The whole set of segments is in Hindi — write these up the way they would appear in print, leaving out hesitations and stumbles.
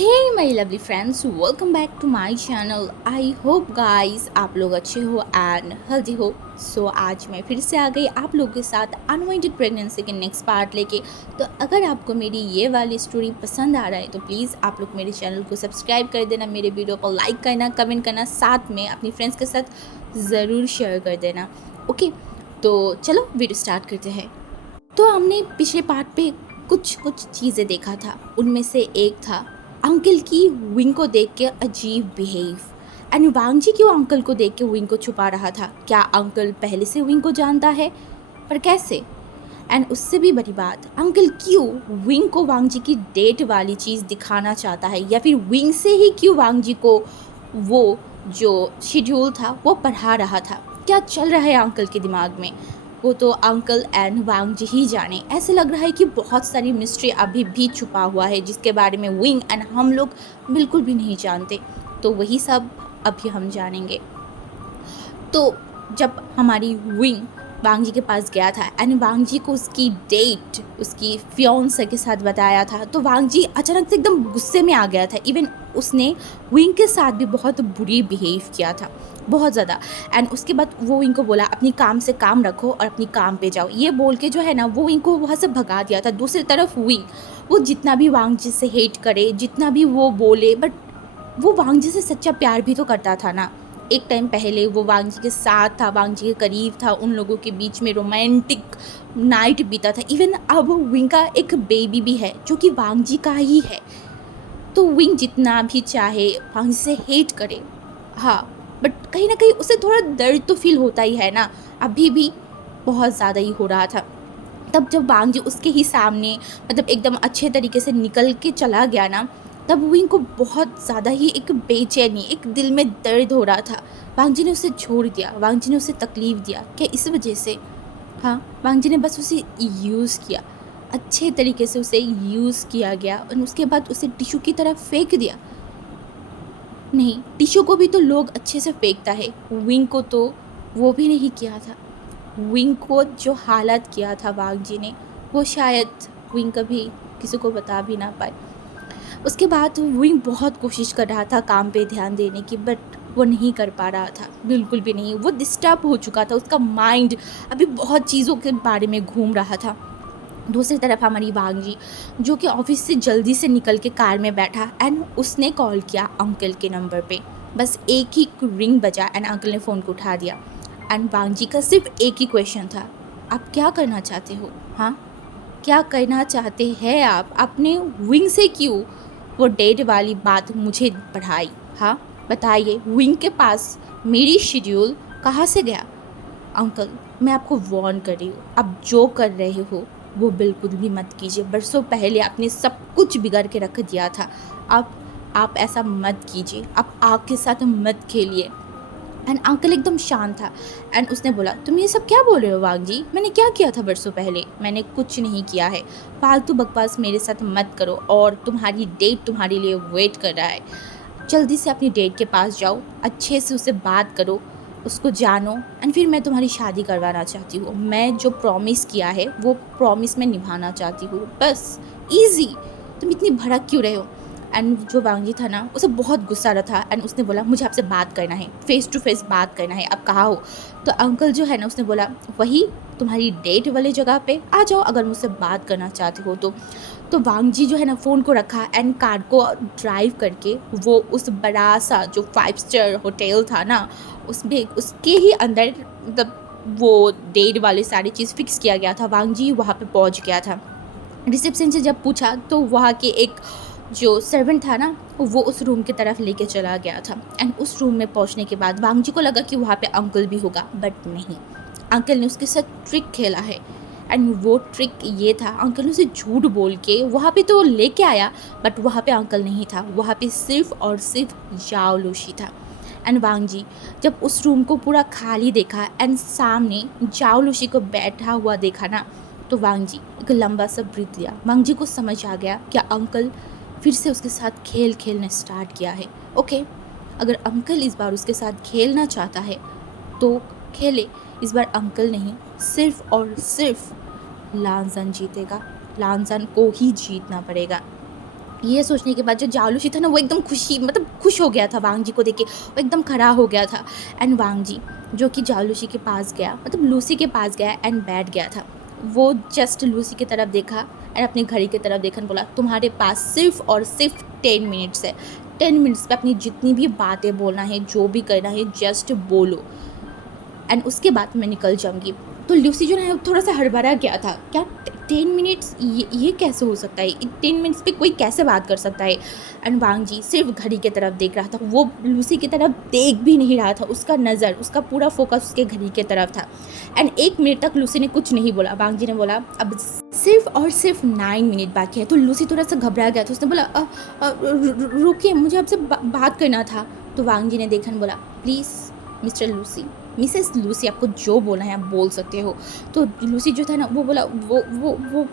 Hey my lovely friends, welcome back to my channel. I hope guys आप लोग अच्छे हो एंड हेल्दी हो। सो आज मैं फिर से आ गई आप लोगों के साथ अनवांटेड प्रेगनेंसी के नेक्स्ट पार्ट लेके। तो अगर आपको मेरी ये वाली स्टोरी पसंद आ रहा है तो प्लीज़ आप लोग मेरे चैनल को सब्सक्राइब कर देना, मेरे वीडियो को लाइक करना, कमेंट करना, साथ में अपनी फ्रेंड्स के साथ ज़रूर शेयर कर देना। ओके, तो चलो वीडियो स्टार्ट करते हैं। तो हमने पिछले पार्ट पे कुछ कुछ चीज़ें देखा था। उनमें से एक था अंकल की विंग को देख के अजीब बिहेव। एंड वांग जी क्यों अंकल को देख के विंग को छुपा रहा था? क्या अंकल पहले से विंग को जानता है? पर कैसे? एंड उससे भी बड़ी बात, अंकल क्यों विंग को वांग जी की डेट वाली चीज़ दिखाना चाहता है, या फिर विंग से ही क्यों वांग जी को वो जो शेड्यूल था वो पढ़ा रहा था? क्या चल रहा है अंकल के दिमाग में? वो तो अंकल एंड वांग जी ही जाने। ऐसे लग रहा है कि बहुत सारी मिस्ट्री अभी भी छुपा हुआ है जिसके बारे में विंग एंड हम लोग बिल्कुल भी नहीं जानते। तो वही सब अभी हम जानेंगे। तो जब हमारी विंग वांग जी के पास गया था एंड वांग जी को उसकी डेट उसकी फियोन्से के साथ बताया था, तो वांग जी अचानक से एकदम गुस्से में आ गया था। इवन उसने विंग के साथ भी बहुत बुरी बिहेव किया था, बहुत ज़्यादा। एंड उसके बाद वो विंग को बोला अपनी काम से काम रखो और अपनी काम पे जाओ, ये बोल के जो है ना वो विंग को वहाँ से भगा दिया था। दूसरी तरफ विंग, वो जितना भी वांग जी से हेट करे, जितना भी वो बोले, बट वो वांग जी से सच्चा प्यार भी तो करता था ना। एक टाइम पहले वो वांग जी के साथ था, वांग जी के करीब था, उन लोगों के बीच में रोमांटिक नाइट बीता था। इवन अब विंग का एक बेबी भी है जो कि वांग जी का ही है। तो विंग जितना भी चाहे वांग जी से हेट करे, हाँ, बट कहीं ना कहीं उसे थोड़ा दर्द तो फील होता ही है ना। अभी भी बहुत ज़्यादा ही हो रहा था। तब जब वांग जी उसके ही सामने मतलब एकदम अच्छे तरीके से निकल के चला गया ना, तब विंग को बहुत ज़्यादा ही एक बेचैनी, एक दिल में दर्द हो रहा था। वांग जी ने उसे छोड़ दिया, वांग जी ने उसे तकलीफ़ दिया, क्या इस वजह से? हाँ, वांग जी ने बस उसे यूज़ किया, अच्छे तरीके से उसे यूज़ किया गया और उसके बाद उसे टिश्यू की तरह फेंक दिया। नहीं, टिश्यू को भी तो लोग अच्छे से फेंकता है, विंग को तो वो भी नहीं किया था। विंग को जो हालत किया था वांग जी ने, वो शायद विंग कभी किसी को बता भी ना पाए। उसके बाद विंग बहुत कोशिश कर रहा था काम पे ध्यान देने की, बट वो नहीं कर पा रहा था, बिल्कुल भी नहीं। वो डिस्टर्ब हो चुका था, उसका माइंड अभी बहुत चीज़ों के बारे में घूम रहा था। दूसरी तरफ हमारी वांग जी, जो कि ऑफिस से जल्दी से निकल के कार में बैठा एंड उसने कॉल किया अंकल के नंबर पे। बस एक ही रिंग बजा एंड अंकल ने फ़ोन को उठा दिया। एंड वांग जी का सिर्फ एक ही क्वेश्चन था, आप क्या करना चाहते हो? हाँ, क्या करना चाहते हैं आप? आपने विंग से क्यों वो डेट वाली बात मुझे पढ़ाई? हाँ, बताइए, विंग के पास मेरी शेड्यूल कहाँ से गया? अंकल, मैं आपको वार्न कर रही हूँ, आप जो कर रहे हो वो बिल्कुल भी मत कीजिए। बरसों पहले आपने सब कुछ बिगाड़ के रख दिया था। आप ऐसा मत कीजिए, आप आग के साथ मत खेलिए। एंड अंकल एकदम शांत था एंड उसने बोला, तुम ये सब क्या बोल रहे हो वांग जी? मैंने क्या किया था बरसों पहले? मैंने कुछ नहीं किया है, फालतू बकवास मेरे साथ मत करो, और तुम्हारी डेट तुम्हारे लिए वेट कर रहा है। जल्दी से अपनी डेट के पास जाओ, अच्छे से उससे बात करो, उसको जानो, एंड फिर मैं तुम्हारी शादी करवाना चाहती हूँ। मैं जो प्रॉमिस किया है वो प्रॉमिस मैं निभाना चाहती हूँ, बस। ईजी, तुम इतनी भड़क क्यों रहे हो? एंड जो वांग जी था ना, उसे बहुत गुस्सा आ रहा था एंड उसने बोला, मुझे आपसे बात करना है, फेस टू फेस बात करना है, आप कहाँ हो? तो अंकल जो है ना, उसने बोला, वही तुम्हारी डेट वाली जगह पे आ जाओ अगर मुझसे बात करना चाहते हो तो वांग जी जो है ना फ़ोन को रखा एंड कार को ड्राइव करके वो उस बड़ा सा जो 5 स्टार होटल था ना, उसमें उसके ही अंदर मतलब वो डेट वाली सारी चीज़ फिक्स किया गया था। वांग जी वहाँ पे पहुँच गया था। रिसेप्शन से जब पूछा तो वहाँ के एक जो सर्वेंट था ना, वो उस रूम की तरफ लेके चला गया था। एंड उस रूम में पहुँचने के बाद वांग जी को लगा कि वहाँ पे अंकल भी होगा, बट नहीं, अंकल ने उसके साथ ट्रिक खेला है। एंड वो ट्रिक ये था, अंकल ने उसे झूठ बोल के वहाँ पे तो लेके आया, बट वहाँ पे अंकल नहीं था, वहाँ पे सिर्फ और सिर्फ जाओ लूशी था। एंड वांग जी जब उस रूम को पूरा खाली देखा एंड सामने जाओ लूशी को बैठा हुआ देखा ना, तो वांग जी एक लंबा सा ब्रीथ लिया। वांग जी को समझ आ गया कि अंकल फिर से उसके साथ खेल खेलने स्टार्ट किया है। ओके, अगर अंकल इस बार उसके साथ खेलना चाहता है तो खेले। इस बार अंकल नहीं, सिर्फ और सिर्फ लांजन जीतेगा, लांजन को ही जीतना पड़ेगा। ये सोचने के बाद जो जालूसी था ना वो एकदम खुश हो गया था वांग जी को देख के, वो एकदम खड़ा हो गया था। एंड वांग जी जो कि जालूसी के पास गया, मतलब लूसी के पास गया एंड बैठ गया था। वो जस्ट लूसी की तरफ देखा एंड अपनी घड़ी की तरफ देखा, बोला तुम्हारे पास सिर्फ और सिर्फ 10 मिनट्स है। 10 मिनट्स पे अपनी जितनी भी बातें बोलना है, जो भी करना है, जस्ट बोलो एंड उसके बाद मैं निकल जाऊंगी। तो लूसी जो है थोड़ा सा हड़बड़ा गया था, क्या 10 मिनट्स, ये कैसे हो सकता है, 10 मिनट्स पे कोई कैसे बात कर सकता है। एंड वांग जी सिर्फ घड़ी की तरफ देख रहा था, वो लूसी की तरफ देख भी नहीं रहा था, उसका नज़र, उसका पूरा फोकस उसके घड़ी की तरफ था। एंड 1 मिनट तक लूसी ने कुछ नहीं बोला। वांग जी ने बोला अब सिर्फ और सिर्फ 9 मिनट बाकी है। तो लूसी थोड़ा सा घबरा गया था, उसने बोला रुकिए, मुझे आपसे बात करना था। तो वांग जी ने देखा बोला please mister Lucy, Mrs Lucy, आपको जो बोलना है आप बोल सकते हो। तो लूसी जो था ना वो बोला वो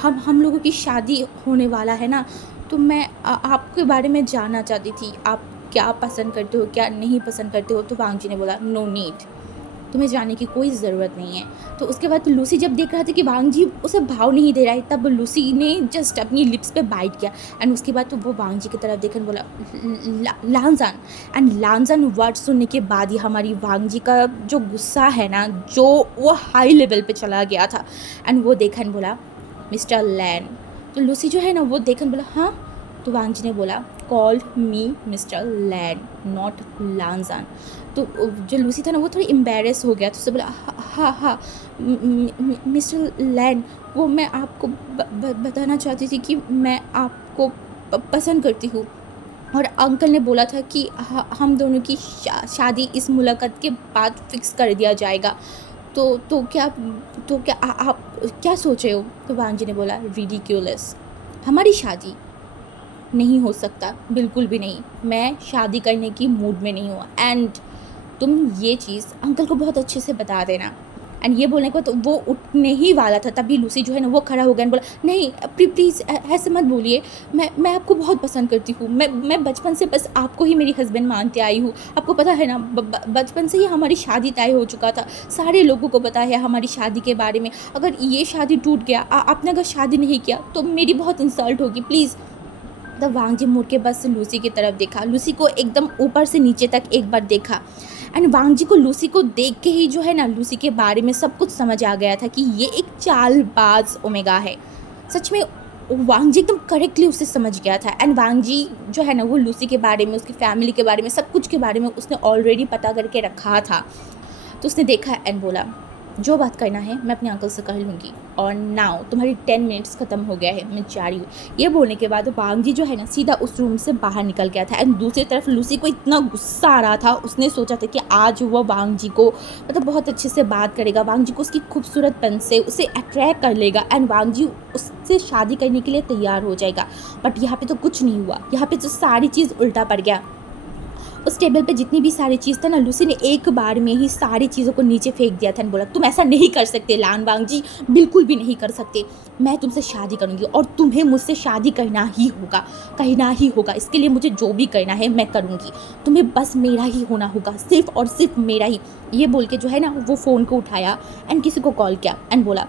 हम लोगों की शादी होने वाला है ना, तो मैं आपके बारे में जानना चाहती थी, आप क्या पसंद करते हो, क्या नहीं पसंद करते हो। तो वांग जी ने बोला नो नीड, तुम्हें जाने की कोई ज़रूरत नहीं है। तो उसके बाद तो लूसी जब देख रहा था कि वांग जी उसे भाव नहीं दे रहा है, तब लूसी ने जस्ट अपनी लिप्स पे बाइट किया एंड उसके बाद तो वो वांग जी की तरफ देखकर बोला लांजान। एंड लांजान वर्ड सुनने के बाद ही हमारी वांग जी का जो गुस्सा है ना, जो वो हाई लेवल पे चला गया था। एंड वो देखन बोला मिस्टर लैन। तो लूसी जो है ना वो देखन बोला हाँ। तो वांग जी ने बोला called me mister Lan not Lanjan. तो जो लूसी था ना वो थोड़ी एम्बेरस हो गया, तो उससे बोला हाँ हाँ मिस्टर लैन, वो मैं आपको बताना चाहती थी कि मैं आपको पसंद करती हूँ, और अंकल ने बोला था कि हम दोनों की शादी इस मुलाकात के बाद फिक्स कर दिया जाएगा। तो क्या आप क्या सोच रहे हो। तो वांग जी ने बोला रिडिक्यूलस, हमारी शादी नहीं हो सकता, बिल्कुल भी नहीं, मैं शादी करने की मूड में नहीं हूँ। एंड तुम ये चीज़ अंकल को बहुत अच्छे से बता देना। एंड ये बोलने को तो वो उठने ही वाला था, तभी लूसी जो है ना वो खड़ा हो गया और बोला नहीं प्लीज़ ऐसे मत बोलिए, मैं आपको बहुत पसंद करती हूँ, मैं बचपन से बस आपको ही मेरी हस्बैंड मानते आई हूँ। आपको पता है ना बचपन से ही हमारी शादी तय हो चुका था, सारे लोगों को पता है हमारी शादी के बारे में। अगर ये शादी टूट गया, आपने अगर शादी नहीं किया तो मेरी बहुत इंसल्ट होगी, प्लीज़। तब वांग जी मुड़ के बस लूसी की तरफ देखा, लूसी को एकदम ऊपर से नीचे तक एक बार देखा। एंड वांग जी को लूसी को देख के ही जो है ना लूसी के बारे में सब कुछ समझ आ गया था कि ये एक चालबाज ओमेगा है। सच में वांग जी एकदम करेक्टली उसे समझ गया था। एंड वांग जी जो है ना वो लूसी के बारे में, उसकी फैमिली के बारे में, सब कुछ के बारे में उसने ऑलरेडी पता करके रखा था। तो उसने देखा एंड बोला जो बात करना है मैं अपने अंकल से कर लूँगी, और नाउ तुम्हारी 10 मिनट्स ख़त्म हो गया है, मैं जा रही हूँ। ये बोलने के बाद वांग जी जो है ना सीधा उस रूम से बाहर निकल गया था। एंड दूसरी तरफ लूसी को इतना गुस्सा आ रहा था, उसने सोचा था कि आज वो वांग जी को मतलब बहुत अच्छे से बात करेगा, वांग जी को उसकी खूबसूरतपन से उसे अट्रैक्ट कर लेगा एंड वांग जी उससे शादी करने के लिए तैयार हो जाएगा। बट यहाँ पर तो कुछ नहीं हुआ, यहाँ पर तो सारी चीज़ उल्टा पड़ गया। उस टेबल पे जितनी भी सारी चीज़ था ना, लूसी ने एक बार में ही सारी चीज़ों को नीचे फेंक दिया था। बोला तुम ऐसा नहीं कर सकते लान वांग जी, बिल्कुल भी नहीं कर सकते। मैं तुमसे शादी करूँगी और तुम्हें मुझसे शादी करना ही होगा। इसके लिए मुझे जो भी करना है मैं करूँगी, तुम्हें बस मेरा ही होना होगा, सिर्फ और सिर्फ मेरा ही। ये बोल के जो है ना वो फ़ोन को उठाया एंड किसी को कॉल किया एंड बोला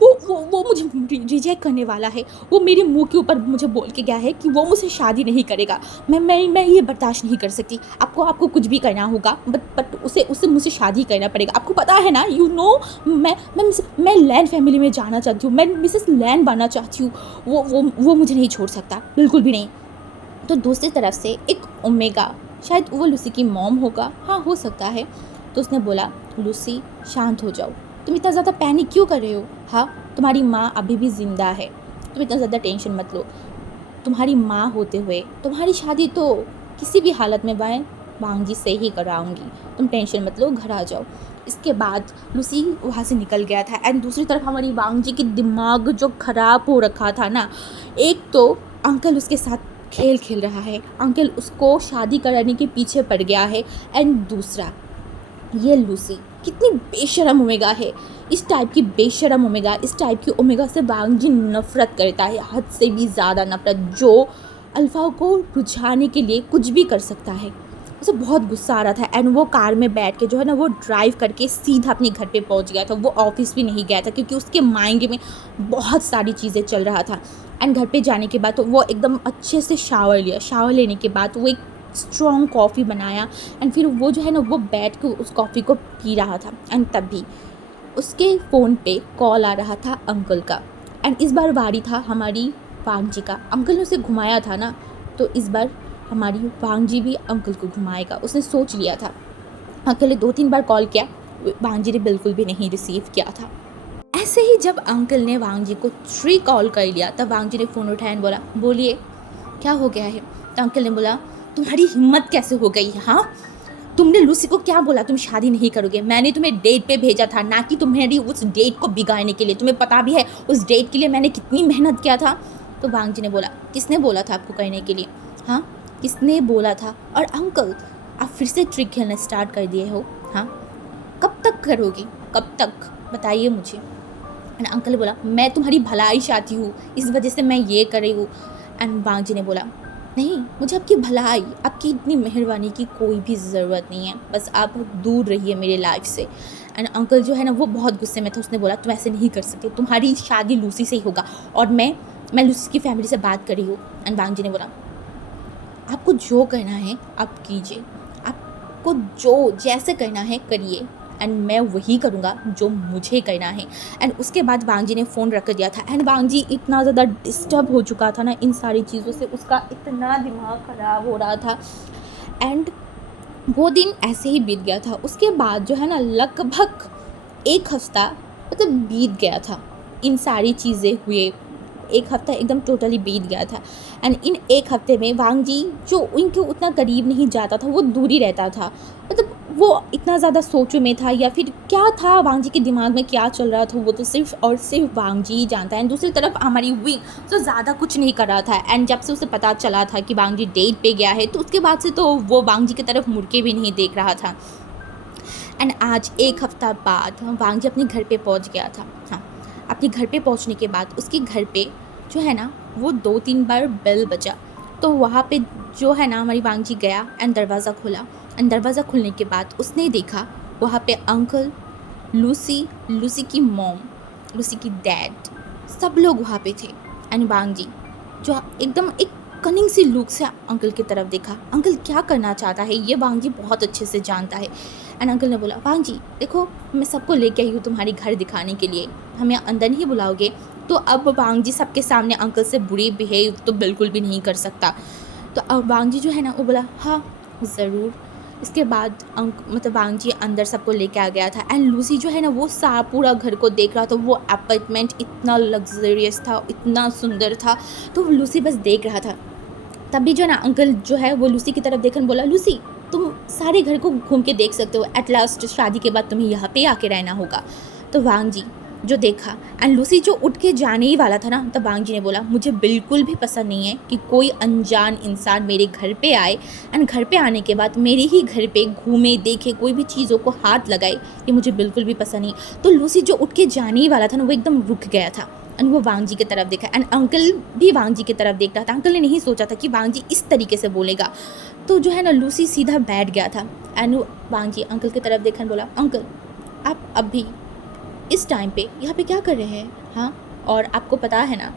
वो मुझे रिजेक्ट करने वाला है, वो मेरे मुंह के ऊपर मुझे बोल के गया है कि वो मुझसे शादी नहीं करेगा। मैं ये बर्दाश्त नहीं कर सकती, आपको कुछ भी करना होगा, बट उसे मुझसे शादी करना पड़ेगा। आपको पता है ना, यू नो मैं लैन फैमिली में जाना चाहती हूँ, मैं मिसेस लैन बनना चाहती हूँ, वो मुझे नहीं छोड़ सकता, बिल्कुल भी नहीं। तो दूसरी तरफ से एक ओमेगा, शायद वो लूसी की मॉम होगा, हाँ हो सकता है। तो उसने बोला लूसी शांत हो जाओ, तुम इतना ज़्यादा पैनिक क्यों कर रहे हो। हाँ तुम्हारी माँ अभी भी ज़िंदा है, तुम इतना ज़्यादा टेंशन मत लो। तुम्हारी माँ होते हुए तुम्हारी शादी तो किसी भी हालत में मैं वांग जी से ही कराऊंगी, तुम टेंशन मत लो, घर आ जाओ। इसके बाद लूसी वहाँ से निकल गया था। एंड दूसरी तरफ हमारी वांग जी की दिमाग जो ख़राब हो रखा था ना, एक तो अंकल उसके साथ खेल खेल रहा है, अंकल उसको शादी कराने के पीछे पड़ गया है, एंड दूसरा ये लूसी कितनी बेशरम ओमेगा है, इस टाइप की बेशरम ओमेगा, इस टाइप की ओमेगा से वांग जी नफरत करता है, हद से भी ज़्यादा नफरत, जो अल्फा को रुझाने के लिए कुछ भी कर सकता है। उसे बहुत गुस्सा आ रहा था एंड वो कार में बैठ के जो है ना वो ड्राइव करके सीधा अपने घर पे पहुंच गया था। वो ऑफिस भी नहीं गया था क्योंकि उसके माइंड में बहुत सारी चीज़ें चल रहा था। एंड घर पे जाने के बाद तो वो एकदम अच्छे से शावर लिया। शावर लेने के बाद वो एक स्ट्रॉन्ग कॉफ़ी बनाया एंड फिर वो जो है ना वो बैठ के उस कॉफ़ी को पी रहा था। एंड तभी उसके फ़ोन पे कॉल आ रहा था अंकल का। एंड इस बार बारी था हमारी वांग जी का। अंकल ने उसे घुमाया था ना, तो इस बार हमारी वांग जी भी अंकल को घुमाएगा, उसने सोच लिया था। अंकल ने 2-3 बार कॉल किया, वांग जी ने बिल्कुल भी नहीं रिसीव किया था। ऐसे ही जब अंकल ने वांग जी को 3 कॉल कर लिया तब वांग जी ने फ़ोन उठाया और बोला, बोलिए क्या हो गया है। तो अंकल ने बोला, तुम्हारी हिम्मत कैसे हो गई। हाँ, तुमने लूसी को क्या बोला तुम शादी नहीं करोगे। मैंने तुम्हें डेट पे भेजा था, ना कि तुम्हारी उस डेट को बिगाड़ने के लिए। तुम्हें पता भी है उस डेट के लिए मैंने कितनी मेहनत किया था। तो वांग जी ने बोला, किसने बोला था आपको करने के लिए। हाँ, किसने बोला था। और अंकल आप फिर से ट्रिक खेलना स्टार्ट कर दिए हो। हाँ, कब तक करोगी, कब तक बताइए मुझे। एंड अंकल ने बोला, मैं तुम्हारी भलाई चाहती हूँ, इस वजह से मैं ये कर रही हूँ। एंड वांग जी ने बोला, नहीं, मुझे आपकी भलाई, आपकी इतनी मेहरबानी की कोई भी ज़रूरत नहीं है, बस आप दूर रहिए मेरे लाइफ से। एंड अंकल जो है ना वो बहुत गुस्से में था। उसने बोला, तुम ऐसे नहीं कर सकते, तुम्हारी शादी लूसी से ही होगा और मैं लूसी की फैमिली से बात कर रही हूँ। एंड वांग जी ने बोला, आपको जो करना है आप कीजिए, आपको जो जैसे करना है करिए एंड मैं वही करूँगा जो मुझे करना है। एंड उसके बाद वांग जी ने फ़ोन रख दिया था। एंड वांग जी इतना ज़्यादा डिस्टर्ब हो चुका था ना इन सारी चीज़ों से, उसका इतना दिमाग ख़राब हो रहा था। एंड वो दिन ऐसे ही बीत गया था। उसके बाद जो है ना लगभग 1 हफ़्ता मतलब बीत गया था, इन सारी चीज़ें हुए। 1 हफ़्ता एकदम टोटली बीत गया था। एंड इन 1 हफ़्ते में वांग जी जो उनके उतना करीब नहीं जाता था, वो दूर ही रहता था। मतलब वो इतना ज़्यादा सोचों में था या फिर क्या था, वांग जी के दिमाग में क्या चल रहा था वो तो सिर्फ़ और सिर्फ वांग जी ही जानता है। दूसरी तरफ हमारी विंग तो ज़्यादा कुछ नहीं कर रहा था। एंड जब से उसे पता चला था कि वांग जी डेट पे गया है तो उसके बाद से तो वो वांग जी की तरफ मुड़ के भी नहीं देख रहा था। एंड आज 1 हफ़्ता बाद वांग जी अपने घर पे पहुंच गया था। हाँ, अपने घर पे पहुंचने के बाद उसके घर पे जो है ना वो 2-3 बार बेल बजा। तो वहाँ पे जो है ना हमारी वांग जी गया एंड दरवाज़ा खोला। एंड दरवाज़ा खुलने के बाद उसने देखा वहाँ पे अंकल, लूसी, लूसी की मॉम, लूसी की डैड, सब लोग वहाँ पे थे। एंड वांग जी जो एकदम एक कनिंग सी लुक से अंकल की तरफ देखा। अंकल क्या करना चाहता है ये वांग जी बहुत अच्छे से जानता है। एंड अंकल ने बोला, वांग जी देखो, मैं सबको लेके आई हूँ तुम्हारे घर दिखाने के लिए, हमें अंदर नहीं बुलाओगे। तो अब वांग जी सबके सामने अंकल से बुरी बिहेव तो बिल्कुल भी नहीं कर सकता। तो अब वांग जी जो है ना वो बोला, हाँ ज़रूर। इसके बाद मतलब वांग जी अंदर सबको लेके आ गया था। एंड लूसी जो है ना वो पूरा घर को देख रहा था। वो अपार्टमेंट इतना लग्जरियस था, इतना सुंदर था, तो लूसी बस देख रहा था। तभी जो ना अंकल जो है वो लूसी की तरफ देखकर बोला, लूसी तुम सारे घर को घूम के देख सकते हो, एट लास्ट शादी के बाद तुम्हें यहाँ पे आके रहना होगा। तो वांग जी जो देखा एंड लूसी जो उठ के जाने ही वाला था ना, तब वांग जी ने बोला, मुझे बिल्कुल भी पसंद नहीं है कि कोई अनजान इंसान मेरे घर पे आए एंड घर पे आने के बाद मेरे ही घर पे घूमे, देखे, कोई भी चीज़ों को हाथ लगाए, ये मुझे बिल्कुल भी पसंद नहीं। तो लूसी जो उठ के जाने ही वाला था ना वो एकदम रुक गया था एंड वो वांग जी की तरफ देखा। एंड अंकल भी वांग जी की तरफ देख रहा था। अंकल ने नहीं सोचा था कि वांग जी इस तरीके से बोलेगा। तो जो है ना लूसी सीधा बैठ गया था। एंड वांग जी अंकल की तरफ देखा बोला, अंकल आप अभी इस टाइम पे यहाँ पे क्या कर रहे हैं। हाँ, और आपको पता है ना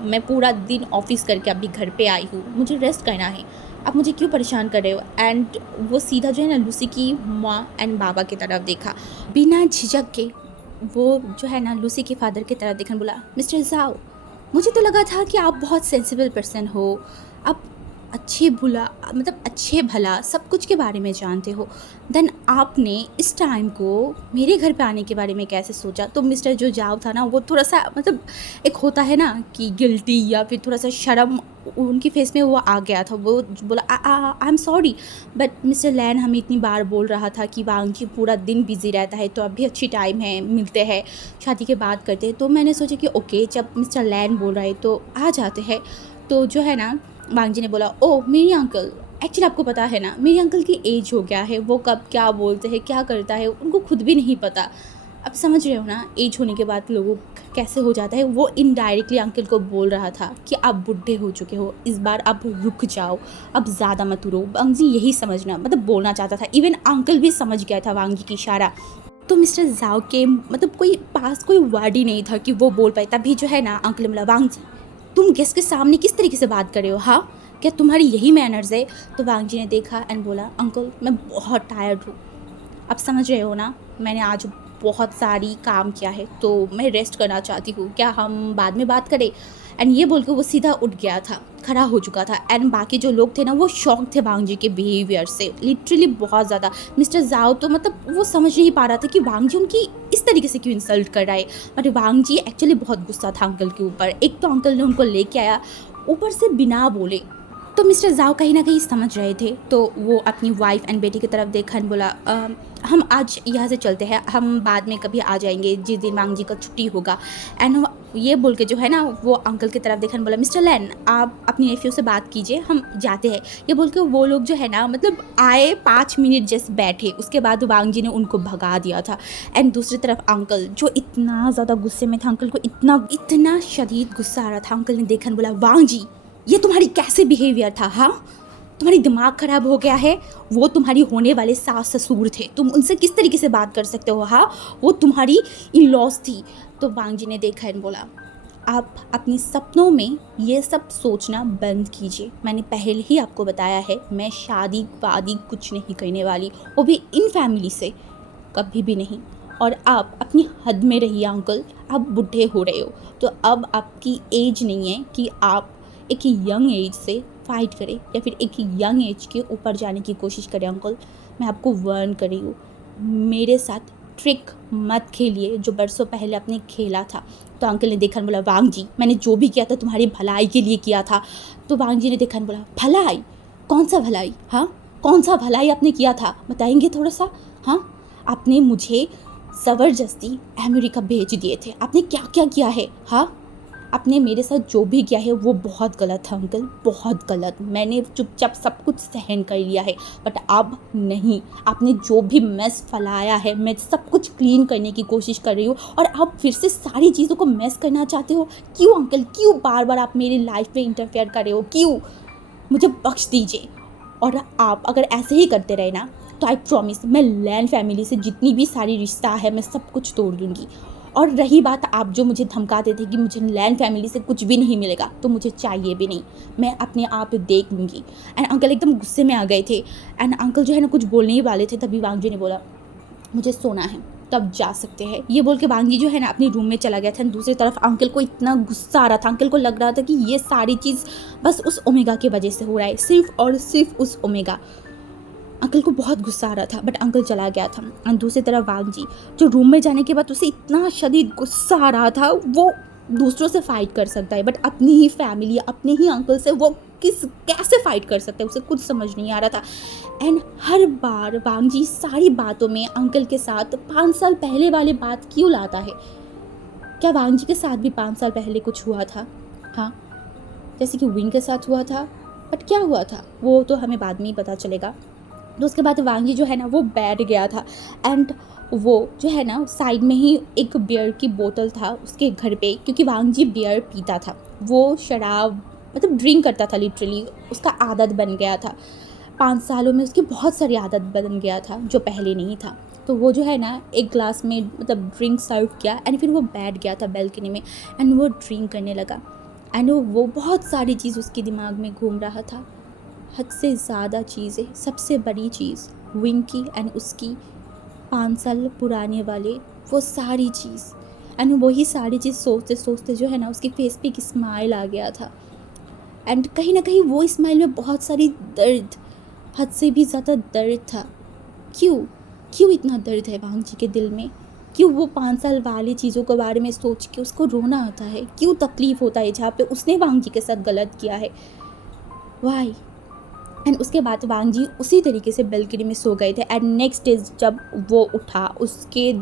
मैं पूरा दिन ऑफिस करके अभी घर पे आई हूँ, मुझे रेस्ट करना है, आप मुझे क्यों परेशान कर रहे हो। एंड वो सीधा जो है ना लूसी की माँ एंड बाबा की तरफ देखा, बिना झिझक के वो जो है ना लूसी के फादर की तरफ देखने बोला, मिस्टर ज़ाओ, मुझे तो लगा था कि आप बहुत सेंसिबल पर्सन हो, आप अच्छे बुला मतलब अच्छे भला सब कुछ के बारे में जानते हो, देन आपने इस टाइम को मेरे घर पे आने के बारे में कैसे सोचा। तो मिस्टर जो जाओ था ना वो थोड़ा सा मतलब एक होता है ना कि गिल्टी या फिर थोड़ा सा शर्म उनकी फेस में वो आ गया था। वो बोला, I am sorry but mister Lan हमें इतनी बार बोल रहा था कि वांग जी पूरा दिन बिजी रहता है, तो अभी अच्छी टाइम है, मिलते हैं, शादी के बाद करते हैं। तो मैंने सोचा कि ओके जब मिस्टर लैन बोल रहा है तो आ जाते हैं। तो जो है ना वांग जी ने बोला, ओ मेरी अंकल, एक्चुअली आपको पता है ना मेरे अंकल की एज हो गया है, वो कब क्या बोलते हैं क्या करता है उनको खुद भी नहीं पता। अब समझ रहे हो ना, एज होने के बाद लोगों कैसे हो जाता है, वो इनडायरेक्टली अंकल को बोल रहा था कि आप बुढ़े हो चुके हो, इस बार आप रुक जाओ, अब ज़्यादा मत रो। वांग जी यही समझना मतलब बोलना चाहता था। इवन अंकल भी समझ गया था वांग जी की इशारा। तो मिस्टर जाओ के मतलब कोई पास कोई वर्ड ही नहीं था कि वो बोल पाए। तभी जो है ना अंकल ने बोला, वांग जी तुम गेस्ट के सामने किस तरीके से बात कर रहे हो, हाँ क्या तुम्हारी यही मैनर्स है? तो वांग जी ने देखा एंड बोला, अंकल मैं बहुत टायर्ड हूँ, आप समझ रहे हो ना, मैंने आज बहुत सारी काम किया है तो मैं रेस्ट करना चाहती हूँ, क्या हम बाद में बात करें? एंड ये बोल के वो सीधा उठ गया था, खड़ा हो चुका था। एंड बाकी जो लोग थे ना वो शॉक थे वांग जी के बिहेवियर से, लिटरली बहुत ज़्यादा। मिस्टर जाओ तो मतलब वो समझ नहीं पा रहा था कि वांग जी उनकी इस तरीके से क्यों इंसल्ट कर रहा है। बट वांग जी एक्चुअली बहुत गुस्सा था अंकल के ऊपर। एक तो अंकल ने उनको लेके आया, ऊपर से बिना बोले। तो मिस्टर जाओ कहीं ना कहीं समझ रहे थे, तो वो अपनी वाइफ एंड बेटी की तरफ देखा एंड बोला, हम आज यहाँ से चलते हैं, हम बाद में कभी आ जाएंगे जिस दिन वांग जी का छुट्टी होगा। एंड ये बोल के जो है ना वो अंकल की तरफ देखा एंड बोला, मिस्टर लैन आप अपनी नेफ्यू से बात कीजिए, हम जाते हैं। ये बोल के वो लोग जो है ना मतलब आए 5 मिनट जस्ट बैठे, उसके बाद वांग जी ने उनको भगा दिया था। एंड दूसरी तरफ अंकल जो इतना ज़्यादा गुस्से में था, अंकल को इतना शदीद गुस्सा आ रहा था। अंकल ने देखा एंड बोला, वांग जी ये तुम्हारी कैसे बिहेवियर था, हाँ तुम्हारी दिमाग खराब हो गया है? वो तुम्हारी होने वाले सास ससुर थे, तुम उनसे किस तरीके से बात कर सकते हो, हाँ वो तुम्हारी इन लॉज थी। तो वांग जी ने देखा एंड बोला, आप अपने सपनों में ये सब सोचना बंद कीजिए, मैंने पहले ही आपको बताया है मैं शादी वादी कुछ नहीं करने वाली, वो भी इन फैमिली से, कभी भी नहीं। और आप अपनी हद में रहिए अंकल, आप बुढ़े हो रहे हो, तो अब आपकी एज नहीं है कि आप एक यंग एज से फाइट करें या फिर एक यंग एज के ऊपर जाने की कोशिश करें। अंकल मैं आपको वार्न कर रही हूँ, मेरे साथ ट्रिक मत खेलिए जो बरसों पहले आपने खेला था। तो अंकल ने देखा बोला, वांग जी मैंने जो भी किया था तुम्हारी भलाई के लिए किया था। तो वांग जी ने देखा बोला, भलाई? कौन सा भलाई, हाँ कौन सा भलाई आपने किया था, बताएंगे थोड़ा सा? हाँ आपने मुझे ज़बरदस्ती अमेरिका भेज दिए थे, आपने क्या क्या किया है, हाँ आपने मेरे साथ जो भी किया है वो बहुत गलत था अंकल, बहुत गलत। मैंने चुपचाप सब कुछ सहन कर लिया है, बट अब नहीं। आपने जो भी मेस फैलाया है मैं सब कुछ क्लीन करने की कोशिश कर रही हूँ और आप फिर से सारी चीज़ों को मेस करना चाहते हो। क्यों अंकल, क्यों बार बार आप मेरी लाइफ में इंटरफेयर कर रहे हो, क्यों? मुझे बख्श दीजिए। और आप अगर ऐसे ही करते रहे ना तो आई प्रॉमिस मैं लैन फैमिली से जितनी भी सारी रिश्ता है मैं सब कुछ तोड़ दूँगी। और रही बात आप जो मुझे धमकाते थे कि मुझे लैन फैमिली से कुछ भी नहीं मिलेगा, तो मुझे चाहिए भी नहीं, मैं अपने आप देख लूँगी। एंड अंकल एकदम गुस्से में आ गए थे। एंड अंकल जो है ना कुछ बोलने ही वाले थे, तभी वांग जी ने बोला, मुझे सोना है तब जा सकते हैं। ये बोल के वांग जी जो है ना अपने रूम में चला गया था। दूसरी तरफ अंकल को इतना गुस्सा आ रहा था, अंकल को लग रहा था कि ये सारी चीज़ बस उस ओमेगा की वजह से हो रहा है, सिर्फ और सिर्फ उस ओमेगा। अंकल को बहुत गुस्सा आ रहा था, बट अंकल चला गया था। और दूसरी तरफ वांग जी जो रूम में जाने के बाद उसे इतना शदीद गुस्सा आ रहा था, वो दूसरों से फाइट कर सकता है बट अपनी ही फैमिली अपने ही अंकल से वो कैसे फाइट कर सकता है, उसे कुछ समझ नहीं आ रहा था। एंड हर बार वांग जी सारी बातों में अंकल के साथ 5 साल पहले वाली बात क्यों लाता है? क्या वांग जी के साथ भी 5 साल पहले कुछ हुआ था? हाँ जैसे कि विंग के साथ हुआ था, बट क्या हुआ था वो तो हमें बाद में ही पता चलेगा। तो उसके बाद वांग जी जो है ना वो बैठ गया था। एंड वो जो है ना साइड में ही एक बियर की बोतल था उसके घर पे, क्योंकि वांग जी बियर पीता था, वो शराब मतलब ड्रिंक करता था, लिटरली उसका आदत बन गया था। 5 सालों में उसकी बहुत सारी आदत बन गया था जो पहले नहीं था। तो वो जो है ना एक ग्लास में मतलब ड्रिंक सर्व किया एंड फिर वो बैठ गया था बैल्कनी में एंड वो ड्रिंक करने लगा। एंड वो बहुत सारी चीज़ उसके दिमाग में घूम रहा था, हद से ज़्यादा चीज़ें। सबसे बड़ी चीज़ विंकी एंड उसकी 5 साल पुराने वाले वो सारी चीज़। एंड वही सारी चीज़ सोचते सोचते जो है ना उसके फेस पे एक स्माइल आ गया था। एंड कहीं ना कहीं वो स्माइल में बहुत सारी दर्द, हद से भी ज़्यादा दर्द था। क्यों क्यों इतना दर्द है वांग जी के दिल में? क्यों वो 5 साल वाली चीज़ों के बारे में सोच के उसको रोना आता है? क्यों तकलीफ़ होता है जहाँ पे उसने वांग जी के साथ गलत किया है? वाई? एंड उसके बाद वांग जी उसी तरीके से बैल्कनी में सो गए थे। एंड नेक्स्ट डे जब वो उठा उसके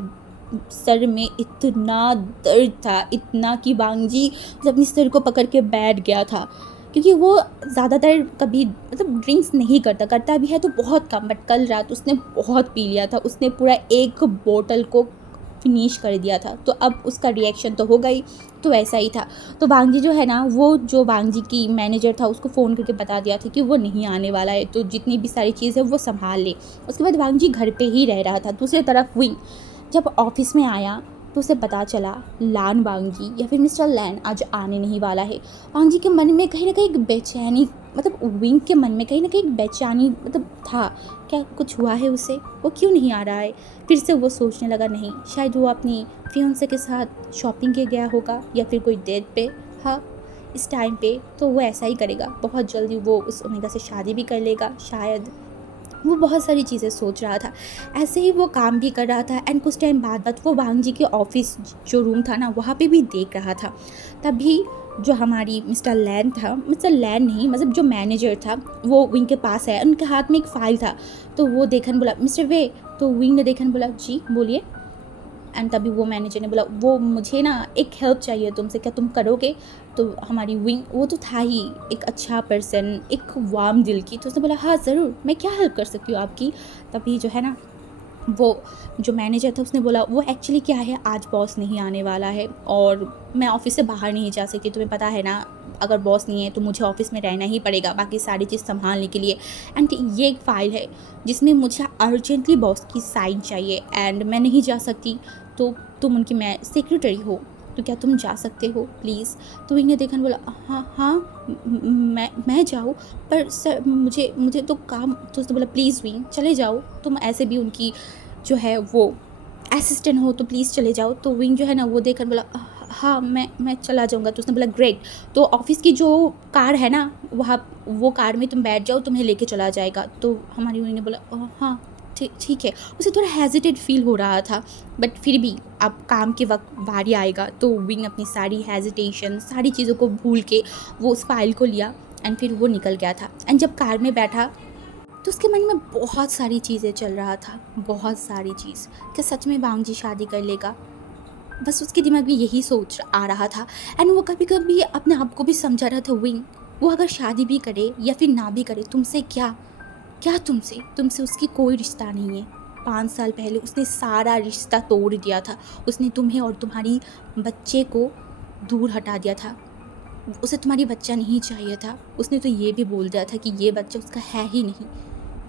सर में इतना दर्द था, इतना कि वांग जी अपने सिर को पकड़ के बैठ गया था, क्योंकि वो ज़्यादातर कभी मतलब ड्रिंक्स नहीं करता भी है तो बहुत कम, बट कल रात उसने बहुत पी लिया था। उसने पूरा एक बोतल को फिनिश कर दिया था। तो अब उसका रिएक्शन तो होगा ही, तो ऐसा ही था। तो वांग जी जो है ना, वो जो वांग जी की मैनेजर था उसको फ़ोन करके बता दिया था कि वो नहीं आने वाला है, तो जितनी भी सारी चीज़ है वो संभाल ले। उसके बाद वांग जी घर पे ही रह रहा था। दूसरी तरफ विंग जब ऑफिस में आया तो उसे पता चला लान वांगी या फिर मिस्टर लैन आज आने नहीं वाला है। वांग जी के मन में कहीं ना कहीं एक बेचैनी, मतलब विंग के मन में कहीं ना कहीं एक बेचैनी था, क्या कुछ हुआ है उसे, वो क्यों नहीं आ रहा है। फिर से वो सोचने लगा, नहीं शायद वो अपनी फियोंसे के साथ शॉपिंग के गया होगा या फिर कोई डेट पे। हाँ, इस टाइम पे तो वो ऐसा ही करेगा, बहुत जल्दी वो उस ओमेगा से शादी भी कर लेगा शायद। वो बहुत सारी चीज़ें सोच रहा था, ऐसे ही वो काम भी कर रहा था। एंड कुछ टाइम बाद वो वांग जी के ऑफिस जो रूम था ना वहाँ पे भी देख रहा था। तभी जो हमारी मिस्टर लैन था, मिस्टर लैन नहीं मतलब जो मैनेजर था, वो विंग के पास आया। उनके हाथ में एक फ़ाइल था, तो वो देखन बोला मिस्टर वे। तो विंग ने देखन बोला जी बोलिए। एंड तभी वो मैनेजर ने बोला, वो मुझे ना एक हेल्प चाहिए तुमसे, क्या तुम करोगे। तो हमारी विंग, वो तो था ही एक अच्छा पर्सन, एक वार्म दिल की, तो उसने बोला हाँ ज़रूर, मैं क्या हेल्प कर सकती हूँ आपकी। तभी जो है ना वो जो मैनेजर था उसने बोला, वो एक्चुअली क्या है, आज बॉस नहीं आने वाला है और मैं ऑफिस से बाहर नहीं जा सकती, तुम्हें पता है ना, अगर बॉस नहीं है तो मुझे ऑफिस में रहना ही पड़ेगा बाकी सारी चीज़ संभालने के लिए। एंड ये एक फ़ाइल है जिसमें मुझे अर्जेंटली बॉस की साइन चाहिए एंड मैं नहीं जा सकती, तो तुम उनकी मैं सेक्रेटरी हो, तो क्या तुम जा सकते हो प्लीज़। तो इन्हें देखा बोला हाँ हाँ मैं जाऊँ, पर सर मुझे मुझे तो काम, तो उसने बोला प्लीज़ विंग चले जाओ, तुम ऐसे भी उनकी जो है वो असिस्टेंट हो, तो प्लीज़ चले जाओ। तो विंग जो है ना वो देखकर बोला हाँ मैं चला जाऊँगा। तो उसने बोला ग्रेट, तो ऑफिस की जो कार है ना वहाँ, वो कार में तुम बैठ जाओ, तुम्हें लेके चला जाएगा। तो हमारी विंग ने बोला हाँ ठीक है। उसे थोड़ा हेजिटेट फील हो रहा था, बट फिर भी अब काम के वक्त बारी आएगा तो विंग अपनी सारी हेजिटेशन, सारी चीज़ों को भूल के वो उस फाइल को लिया एंड फिर वो निकल गया था। एंड जब कार में बैठा तो उसके मन में बहुत सारी चीज़ें चल रहा था, बहुत सारी चीज़, क्या सच में वांग जी शादी कर लेगा। बस उसके दिमाग में यही सोच आ रहा था। एंड वो कभी कभी अपने आप को भी समझा रहा था, विंग वो अगर शादी भी करे या फिर ना भी करे, तुमसे क्या, क्या तुमसे तुमसे उसकी कोई रिश्ता नहीं है। 5 साल पहले उसने सारा रिश्ता तोड़ दिया था, उसने तुम्हें और तुम्हारी बच्चे को दूर हटा दिया था। उसे तुम्हारी बच्चा नहीं चाहिए था, उसने तो ये भी बोल दिया था कि ये बच्चा उसका है ही नहीं।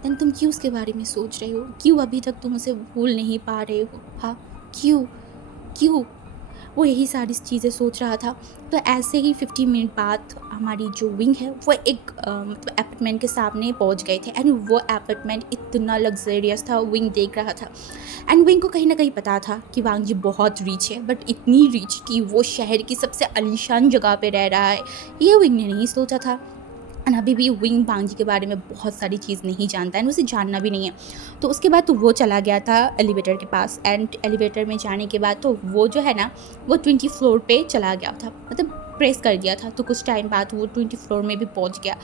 देन तुम क्यों उसके बारे में सोच रहे हो, क्यों अभी तक तुम उसे भूल नहीं पा रहे हो। हाँ क्यों, क्यों। वो यही सारी चीज़ें सोच रहा था। तो ऐसे ही 50 मिनट बाद हमारी जो विंग है वो एक मतलब अपार्टमेंट के सामने पहुंच गए थे। एंड वो अपार्टमेंट इतना लग्जरियस था, विंग देख रहा था। एंड विंग को कहीं ना कहीं पता था कि वांग जी बहुत रिच है, बट इतनी रिच कि वो शहर की सबसे आलीशान जगह पे रह रहा है, ये विंग ने नहीं सोचा था। एंड अभी भी विंग वांग जी के बारे में बहुत सारी चीज़ नहीं जानता है, उसे जानना भी नहीं है। तो उसके बाद तो वो चला गया था एलिवेटर के पास। एंड एलिवेटर में जाने के बाद तो वो जो है ना वो 20 फ्लोर पे चला गया था, मतलब प्रेस कर दिया था। तो कुछ टाइम बाद वो 20 फ्लोर में भी पहुंच गया।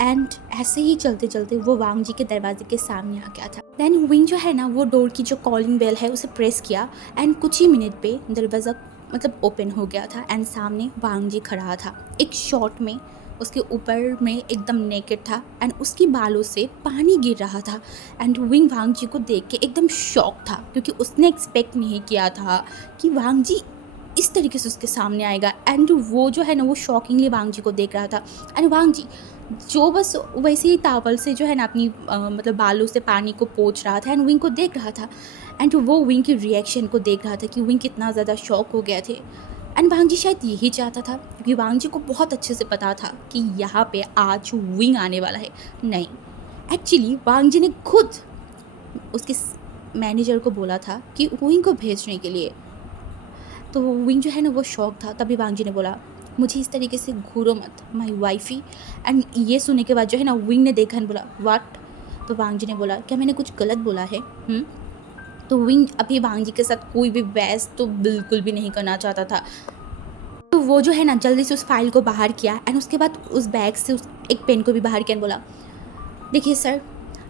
एंड ऐसे ही चलते चलते वो वांग जी के दरवाजे के सामने आ गया था। दैन विंग जो है ना वो डोर की जो कॉलिंग बेल है उसे प्रेस किया एंड कुछ ही मिनट पे दरवाज़ा मतलब ओपन हो गया था। एंड सामने वांग जी खड़ा था एक शॉट में, उसके ऊपर में एकदम नेकेड था एंड उसकी बालों से पानी गिर रहा था। एंड विंग वांग जी को देख के एकदम शॉक था, क्योंकि उसने एक्सपेक्ट नहीं किया था कि वांग जी इस तरीके से उसके सामने आएगा। एंड वो जो है ना वो शॉकिंगली वांग जी को देख रहा था। एंड वांग जी जो बस वैसे ही टावल से जो है ना अपनी मतलब बालों से पानी को पोंछ रहा था एंड विंग को देख रहा था। एंड वो विंग की रिएक्शन को देख रहा था कि विंग कितना ज़्यादा शॉक हो गए थे। एंड वांग जी शायद यही चाहता था, क्योंकि वांग जी को बहुत अच्छे से पता था कि यहाँ पे आज विंग आने वाला है। नहीं, एक्चुअली वांग जी ने खुद उसके मैनेजर को बोला था कि विंग को भेजने के लिए। तो विंग जो है ना वो शौक था। तभी वांग जी ने बोला, मुझे इस तरीके से घूरो मत माई वाइफी। एंड ये सुनने के बाद जो है ना विंग ने देखा बोला व्हाट। तो वांग जी ने बोला, क्या मैंने कुछ गलत बोला है। तो विंग अभी वांग जी के साथ कोई भी बहस तो बिल्कुल भी नहीं करना चाहता था। तो वो जो है ना जल्दी से उस फाइल को बाहर किया एंड उसके बाद उस बैग से उस एक पेन को भी बाहर किया एंड बोला, देखिए सर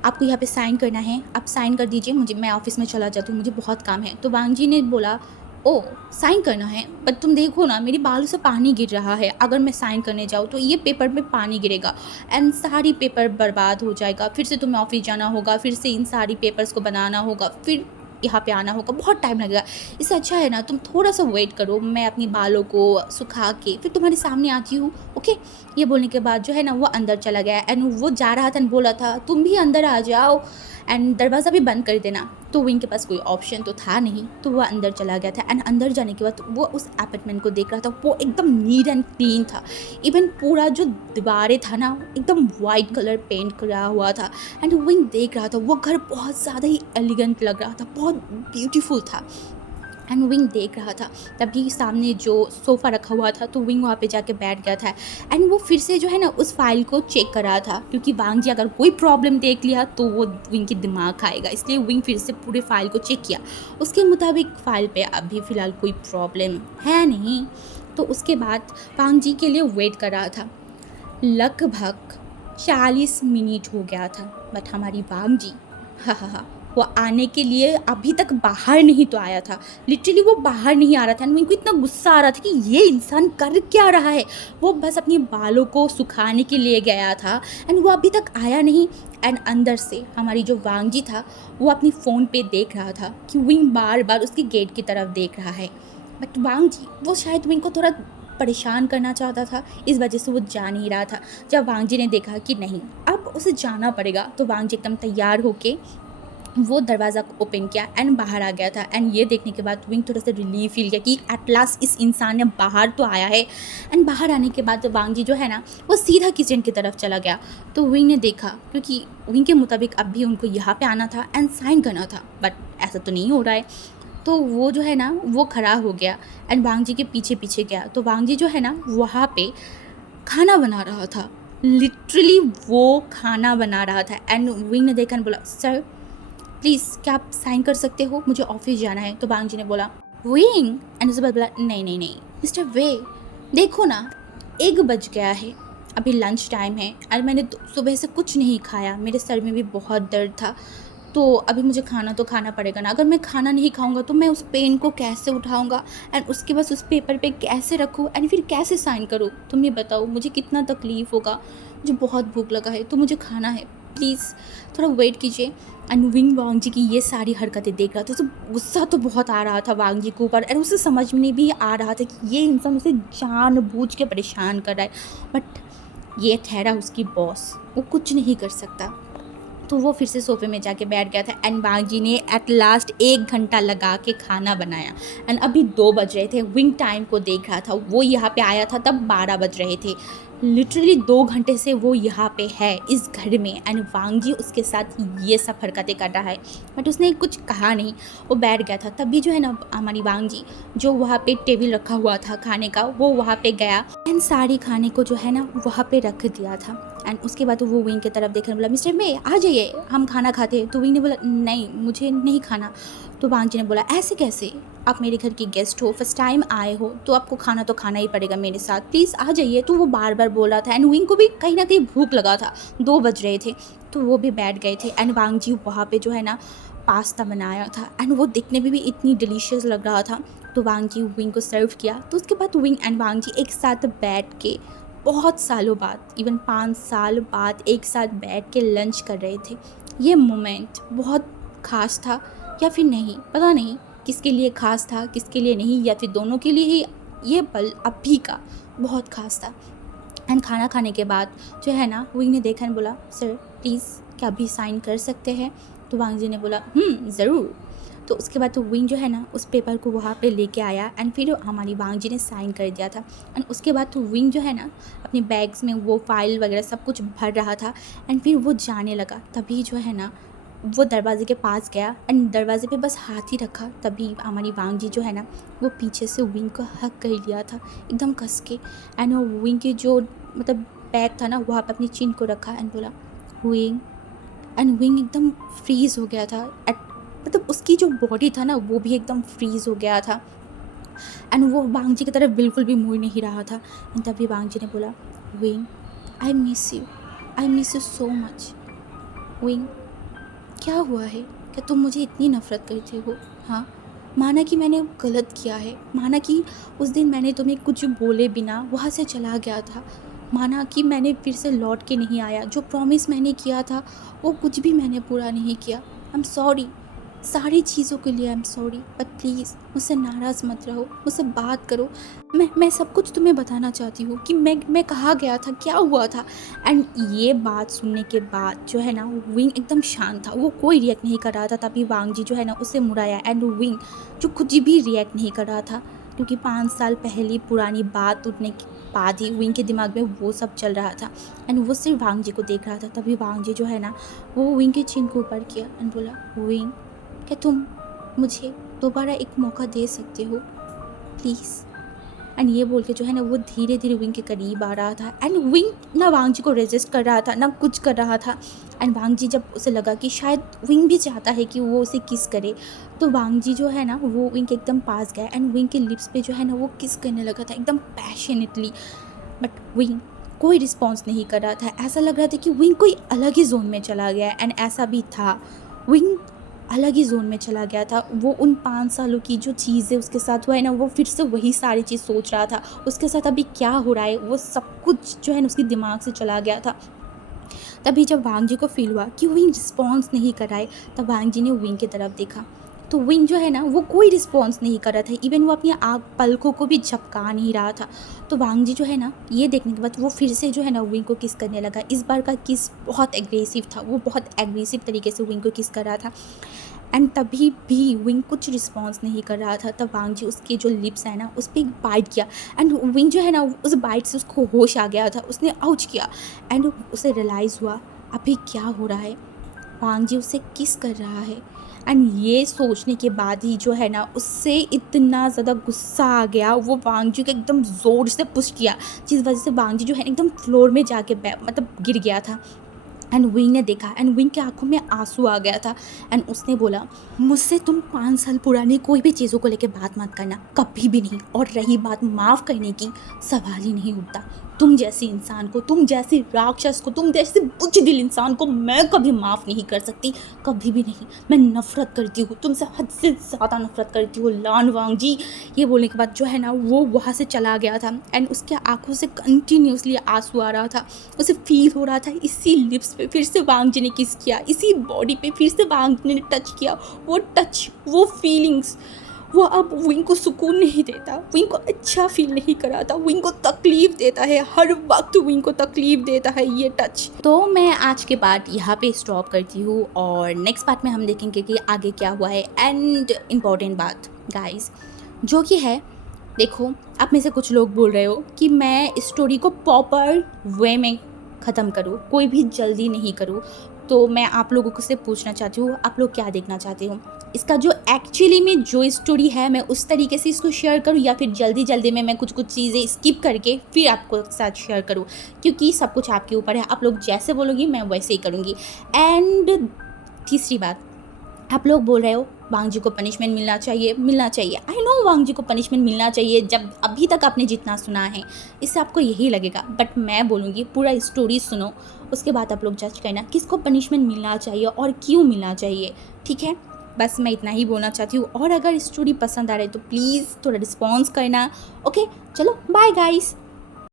आपको यहाँ पे साइन करना है, आप साइन कर दीजिए, मुझे मैं ऑफिस में चला जाती हूँ, मुझे बहुत काम है। तो वांग जी ने बोला, ओ साइन करना है, बट तुम देखो ना मेरी बालों से पानी गिर रहा है, अगर मैं साइन करने जाऊँ तो ये पेपर में पानी गिरेगा एंड सारी पेपर बर्बाद हो जाएगा, फिर से तुम्हें ऑफिस जाना होगा, फिर से इन सारी पेपर्स को बनाना होगा, फिर यहाँ पे आना होगा, बहुत टाइम लगेगा, इससे अच्छा है ना तुम थोड़ा सा वेट करो, मैं अपनी बालों को सुखा के फिर तुम्हारे सामने आती हूँ, ओके। ये बोलने के बाद जो है ना वो अंदर चला गया एंड वो जा रहा था एंड बोला था तुम भी अंदर आ जाओ एंड दरवाज़ा भी बंद कर देना। तो विंग के पास कोई ऑप्शन तो था नहीं, तो वो अंदर चला गया था एंड अंदर जाने के बाद वो उस अपार्टमेंट को देख रहा था। वो एकदम नीट एंड क्लीन था, इवन पूरा जो दीवारें था ना एकदम वाइट कलर पेंट करा हुआ था एंड विंग देख रहा था वो घर बहुत ज़्यादा ही एलिगेंट लग रहा था, बहुत ब्यूटीफुल था एंड विंग देख रहा था। तभी सामने जो सोफ़ा रखा हुआ था तो विंग वहाँ पे जाके बैठ गया था एंड वो फिर से जो है ना उस फाइल को चेक कर रहा था, क्योंकि वांग जी अगर कोई प्रॉब्लम देख लिया तो वो विंग की दिमाग खाएगा, इसलिए विंग फिर से पूरे फाइल को चेक किया। उसके मुताबिक फ़ाइल पे अभी फ़िलहाल कोई प्रॉब्लम है नहीं। तो उसके बाद वांग जी के लिए वेट कर रहा था। लगभग 40 मिनट हो गया था, बट हमारी वांग जी हा वो आने के लिए अभी तक बाहर नहीं तो आया था। लिटरली वो बाहर नहीं आ रहा था। मेरे को इतना गुस्सा आ रहा था कि ये इंसान कर क्या रहा है। वो बस अपने बालों को सुखाने के लिए गया था एंड वो अभी तक आया नहीं। एंड अंदर से हमारी जो वांग जी था वो अपनी फ़ोन पे देख रहा था कि विंग बार बार उसके गेट की तरफ देख रहा है। बट वांग जी वो शायद विंग को थोड़ा परेशान करना चाहता था, इस वजह से वो जा नहीं रहा था। जब वांग जी ने देखा कि नहीं अब उसे जाना पड़ेगा तो वांग जी एकदम तैयार होके वो दरवाज़ा ओपन किया एंड बाहर आ गया था। एंड ये देखने के बाद विंग थोड़ा सा रिलीफ फील किया कि एट लास्ट इस इंसान ने बाहर तो आया है। एंड बाहर आने के बाद वांग जी जो है ना वो सीधा किचन की तरफ चला गया। तो विंग ने देखा, क्योंकि विंग के मुताबिक अब भी उनको यहाँ पे आना था एंड साइन करना था, बट ऐसा तो नहीं हो रहा है। तो वो जो है ना वो खड़ा हो गया एंड वांग जी के पीछे पीछे गया। तो वांग जी जो है ना वहाँ पे खाना बना रहा था, लिटरली वो खाना बना रहा था। एंड विंग ने देखा और बोला सर प्लीज़ क्या आप साइन कर सकते हो, मुझे ऑफिस जाना है। तो वांग जी ने बोला विंग, एंड उसके बाद बोला नहीं नहीं नहीं मिस्टर वे, देखो ना 1 बज गया है, अभी लंच टाइम है और मैंने सुबह से कुछ नहीं खाया, मेरे सर में भी बहुत दर्द था, तो अभी मुझे खाना तो खाना पड़ेगा ना। अगर मैं खाना नहीं खाऊंगा तो मैं उस पेन को कैसे उठाऊंगा एंड उसके बाद उस पेपर पे कैसे रखूँ एंड फिर कैसे साइन करूँ। तुम ये बताओ मुझे कितना तकलीफ़ होगा, मुझे बहुत भूख लगा है, तो मुझे खाना है, प्लीज़ थोड़ा वेट कीजिए। एंड विंग वांग जी की ये सारी हरकतें देख रहा था तो गुस्सा तो बहुत आ रहा था वांग जी के ऊपर एंड उसे समझ में भी आ रहा था कि ये इंसान उसे जानबूझ के परेशान कर रहा है। बट ये ठहरा उसकी बॉस, वो कुछ नहीं कर सकता। तो वो फिर से सोफे में जाके बैठ गया था एंड वांग जी ने एट लास्ट 1 घंटा लगा के खाना बनाया एंड अभी 2 बज रहे थे। विंग टाइम को देख रहा था, वो यहाँ पे आया था तब 12 बज रहे थे। लिटरली 2 घंटे से वो यहाँ पे है इस घर में एंड वांग जी उसके साथ ये सब हरकतें कर रहा है, बट उसने कुछ कहा नहीं, वो बैठ गया था। तभी जो है ना हमारी वांग जी जो वहाँ पे टेबल रखा हुआ था खाने का वो वहाँ पे गया एंड सारी खाने को जो है ना वहाँ पे रख दिया था। एंड उसके बाद वो विंग की तरफ देखने बोला मिस्टर मे आ जाइए हम खाना खाते हैं। तो विंग ने बोला नहीं मुझे नहीं खाना। तो वांग जी ने बोला ऐसे कैसे, आप मेरे घर की गेस्ट हो, फर्स्ट टाइम आए हो तो आपको खाना तो खाना ही पड़ेगा मेरे साथ, प्लीज़ आ जाइए। तो वो बार बार बोल रहा था एंड विंग को भी कहीं ना कहीं भूख लगा था, 2 बज रहे थे तो वो भी बैठ गए थे। एंड वांग जी वहाँ पे जो है ना पास्ता बनाया था एंड वो देखने में भी इतनी डिलीशियस लग रहा था। तो वांग जी विंग को सर्व किया। तो उसके बाद विंग एंड वांग जी एक साथ बैठ के बहुत सालों बाद, इवन 5 साल बाद एक साथ बैठ के लंच कर रहे थे। ये मोमेंट बहुत ख़ास था या फिर नहीं, पता नहीं किसके लिए ख़ास था किसके लिए नहीं, या फिर दोनों के लिए ही ये पल अभी का बहुत ख़ास था। एंड खाना खाने के बाद जो है ना विंग ने देखा और बोला सर प्लीज़ क्या अभी साइन कर सकते हैं। तो वांग जी ने बोला ज़रूर। तो उसके बाद तो विंग जो है ना उस पेपर को वहाँ पे लेके आया एंड फिर हमारी वांग जी ने साइन कर दिया था। एंड उसके बाद तो विंग जो है ना अपने बैग्स में वो फाइल वगैरह सब कुछ भर रहा था एंड फिर वो जाने लगा। तभी जो है ना वो दरवाजे के पास गया एंड दरवाजे पे बस हाथ ही रखा, तभी हमारी वांग जी जो है ना वो पीछे से विंग को हक कर लिया था एकदम कस के। एंड वो विंग के जो मतलब बैग था ना वहाँ पे अपनी चिन को रखा एंड बोला विंग। एंड विंग एकदम फ्रीज़ हो गया था, मतलब उसकी जो बॉडी था ना वो भी एकदम फ्रीज़ हो गया था एंड वो वांग जी की तरफ बिल्कुल भी मुड़ नहीं रहा था। एंड तभी वांग जी ने बोला wing I miss you so much. Wing क्या हुआ है, क्या तुम मुझे इतनी नफ़रत करते हो? हाँ, माना कि मैंने गलत किया है, माना कि उस दिन मैंने तुम्हें कुछ बोले बिना वहाँ से चला गया था, माना कि मैंने फिर से लौट के नहीं आया, जो प्रॉमिस मैंने किया था वो कुछ भी मैंने पूरा नहीं किया। आई एम सॉरी, सारी चीज़ों के लिए आई एम सॉरी, बट प्लीज़ मुझसे नाराज़ मत रहो, मुझसे बात करो। मैं सब कुछ तुम्हें बताना चाहती हूँ कि मैं कहाँ गया था, क्या हुआ था। एंड ये बात सुनने के बाद जो है ना विंग एकदम शांत था, वो कोई रिएक्ट नहीं कर रहा था। तभी वांग जी जो है ना उससे मुड़ाया एंड विंग जो कुछ भी रिएक्ट नहीं कर रहा था, क्योंकि 5 साल पहले पुरानी बात टूटने के बाद ही विंग के दिमाग में वो सब चल रहा था एंड वो सिर्फ वांग जी को देख रहा था। तभी वांग जी जो है ना वो विंग के चिन को ऊपर किया एंड बोला, विंग क्या तुम मुझे दोबारा एक मौका दे सकते हो प्लीज़। एंड ये बोल के जो है ना वो धीरे धीरे विंग के करीब आ रहा था एंड विंग ना वांग जी को रेजिस्ट कर रहा था ना कुछ कर रहा था। एंड वांग जी जब उसे लगा कि शायद विंग भी चाहता है कि वो उसे किस करे, तो वांग जी जो है ना वो विंग के एकदम पास गया एंड विंग के लिप्स पे जो है ना वो किस करने लगा था एकदम पैशनेटली। बट विंग कोई रिस्पॉन्स नहीं कर रहा था, ऐसा लग रहा था कि विंग कोई अलग ही जोन में चला गया। एंड ऐसा भी था, विंग अलग ही जोन में चला गया था। वो उन 5 सालों की जो चीज़ें उसके साथ हुआ है ना वो फिर से वही सारी चीज़ सोच रहा था। उसके साथ अभी क्या हो रहा है वो सब कुछ जो है ना उसके दिमाग से चला गया था। तभी जब वांग जी को फील हुआ कि विंग रिस्पॉन्स नहीं कर रहा है, तब वांग जी ने विंग की तरफ देखा तो विंग जो है ना वो कोई रिस्पॉन्स नहीं कर रहा था। इवन वो अपनी आँख पलकों को भी झपका नहीं रहा था। तो वांग जी जो है ना ये देखने के बाद वो फिर से जो है ना विंग को किस करने लगा। इस बार का किस बहुत एग्रेसिव था, वो बहुत एग्रेसिव तरीके से विंग को किस कर रहा था। एंड तभी भी विंग कुछ रिस्पॉन्स नहीं कर रहा था। तब वांग जी उसके जो लिप्स है ना उस पर एक बाइट किया एंड विंग जो है ना उस बाइट से उसको होश आ गया था। उसने आउच किया एंड उसे रियलाइज़ हुआ अभी क्या हो रहा है, वांग जी उसे किस कर रहा है। एंड ये सोचने के बाद ही जो है ना उससे इतना ज़्यादा गुस्सा आ गया, वो वांग जी को एकदम ज़ोर से पुश किया, जिस वजह से वांग जी जो है ना एकदम फ्लोर में जाके मतलब गिर गया था। एंड विंग ने देखा एंड विंग की आंखों में आंसू आ गया था एंड उसने बोला, मुझसे तुम 5 साल पुरानी कोई भी चीज़ों को लेकर बात मत करना, कभी भी नहीं। और रही बात माफ़ करने की, सवाल ही नहीं उठता। तुम जैसी इंसान को, तुम जैसी राक्षस को, तुम जैसे बुज़दिल इंसान को मैं कभी माफ़ नहीं कर सकती, कभी भी नहीं। मैं नफ़रत करती हूँ तुमसे, हद से ज़्यादा नफ़रत करती हूँ लान वांग जी। ये बोलने के बाद जो है ना वो वहाँ से चला गया था एंड उसके आंखों से कंटिन्यूसली आंसू आ रहा था। उसे फील हो रहा था इसी लिप्स पे फिर से वांग जी ने किस किया, इसी बॉडी पे फिर से वांग जी ने टच किया। वो टच, वो फीलिंग्स, वो अब विंग को सुकून नहीं देता, विंग को अच्छा फील नहीं कराता, विंग को तकलीफ देता है, हर वक्त विंग को तकलीफ देता है ये टच। तो मैं आज के पार्ट यहाँ पे स्टॉप करती हूँ और नेक्स्ट पार्ट में हम देखेंगे कि आगे क्या हुआ है। एंड इम्पॉर्टेंट बात गाइस जो कि है, देखो आप में से कुछ लोग बोल रहे हो कि मैं स्टोरी को प्रॉपर वे में ख़त्म करूँ, कोई भी जल्दी नहीं करूँ। तो मैं आप लोगों को से पूछना चाहती हूँ, आप लोग क्या देखना चाहते हो, इसका जो एक्चुअली में जो स्टोरी है मैं उस तरीके से इसको शेयर करूँ या फिर जल्दी जल्दी में मैं कुछ कुछ चीज़ें स्किप करके फिर आपको साथ शेयर करूँ, क्योंकि सब कुछ आपके ऊपर है। आप लोग जैसे बोलोगी मैं वैसे ही करूँगी। एंड तीसरी बात, आप लोग बोल रहे हो वांग जी को पनिशमेंट मिलना चाहिए, मिलना चाहिए। आई नो वांग जी को पनिशमेंट मिलना चाहिए, जब अभी तक आपने जितना सुना है इससे आपको यही लगेगा। बट मैं बोलूँगी पूरा स्टोरी सुनो, उसके बाद आप लोग जज करना किसको पनिशमेंट मिलना चाहिए और क्यों मिलना चाहिए, ठीक है। बस मैं इतना ही बोलना चाहती हूँ। और अगर स्टोरी पसंद आ रही है तो प्लीज़ थोड़ा रिस्पॉन्स करना। ओके चलो बाय गाइस।